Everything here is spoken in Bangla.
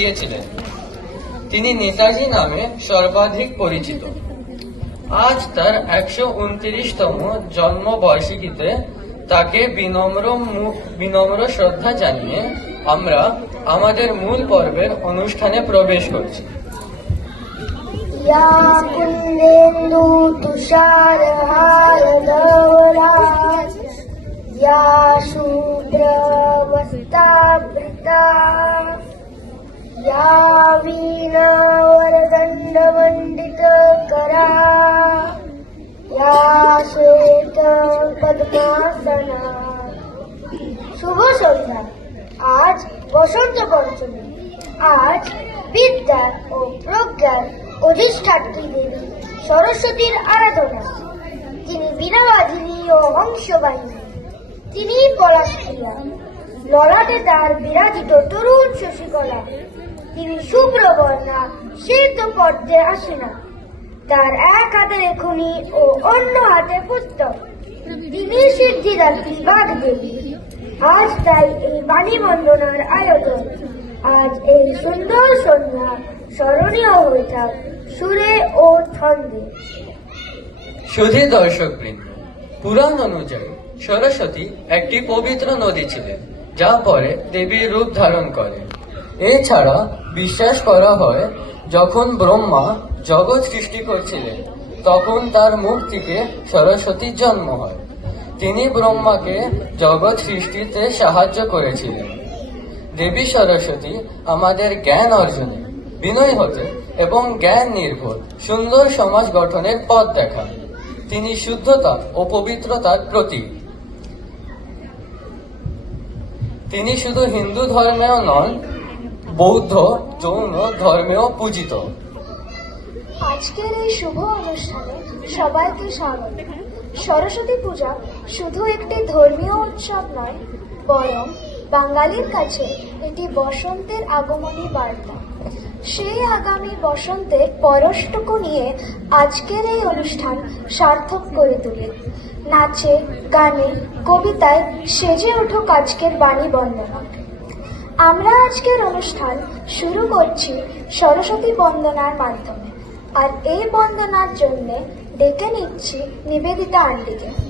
দিয়েছিলেন। তিনি নেতাজি নামে সর্বাধিক পরিচিত। আজ তার 129তম জন্মবার্ষিকীতে তাকে বিনম্র শ্রদ্ধা জানিয়ে আমরা আমাদের মূল পর্বের অনুষ্ঠানে প্রবেশ করছি। या कुन्देन्दु तुषारहारधवला या शूद्रावस्तावृता या वीणावरदण्डमण्डितकरा या श्वेतपद्मासना। শুভ সন্ধ্যা। আজ বসন্ত পঞ্চমী। আজ বিদ্যা ও প্রজ্ঞার অধিষ্ঠাত্রী দেবী সরস্বতীর আরাধনা। তিনি বীণাবাজিনী ও হংসবাহিনী। তিনি পলাশপ্রিয়া। ললাটে তার বিরাজিত তরুণ শশীকলা। তিনি শুভ্রবর্ণা, শ্বেত পদ্মে আসীনা। তার এক হাতে লেখনী ও অন্য হাতে পুস্তক। তিনি সিদ্ধিদাত্রী বাগদেবী। আজ তাই এই বাণী বন্দনার আয়োজন। আজ এই সুন্দর সন্ধ্যা স্মরণীয় হয়ে থাক সুরে ও ছন্দে। সুধী দর্শকবৃন্দ, পুরাণ অনুযায়ী সরস্বতী একটি পবিত্র নদী ছিলেন, যা পরে দেবীর রূপ ধারণ করে। এছাড়া বিশ্বাস করা হয়, যখন ব্রহ্মা জগৎ সৃষ্টি করছিলেন, তখন তার মুখ থেকে সরস্বতীর জন্ম হয়। তিনি ব্রহ্মাকে জগৎ সৃষ্টিতে সাহায্য করেছিলেন। দেবী সরস্বতী আমাদের জ্ঞান অর্জনে, বিনয় হতে এবং জ্ঞান নির্ভর সুন্দর সমাজ গঠনের পথ দেখান। তিনি শুদ্ধতা ও পবিত্রতার প্রতীক। তিনি শুধু হিন্দু ধর্মেও নন, বৌদ্ধ, জৈন ধর্মেও পূজিত। আজকের এই শুভ অনুষ্ঠানে সবাইকে স্বাগত। সরস্বতী পূজা শুধু একটি ধর্মীয় উৎসব নয়, বরং বাঙালির কাছে এটি বসন্তের আগমনী বার্তা। সেই আগামী বসন্তের পরশটুকু নিয়ে আজকের এই অনুষ্ঠান সার্থক করে তোলে। নাচে, গানে, কবিতায় সেজে উঠুক আজকের বাণী বন্দনা। আমরা আজকের অনুষ্ঠান শুরু করছি সরস্বতী বন্দনার মাধ্যমে। আর এই বন্দনার জন্য ডেকে নিচ্ছি নিবেদিতা আন্টিকে।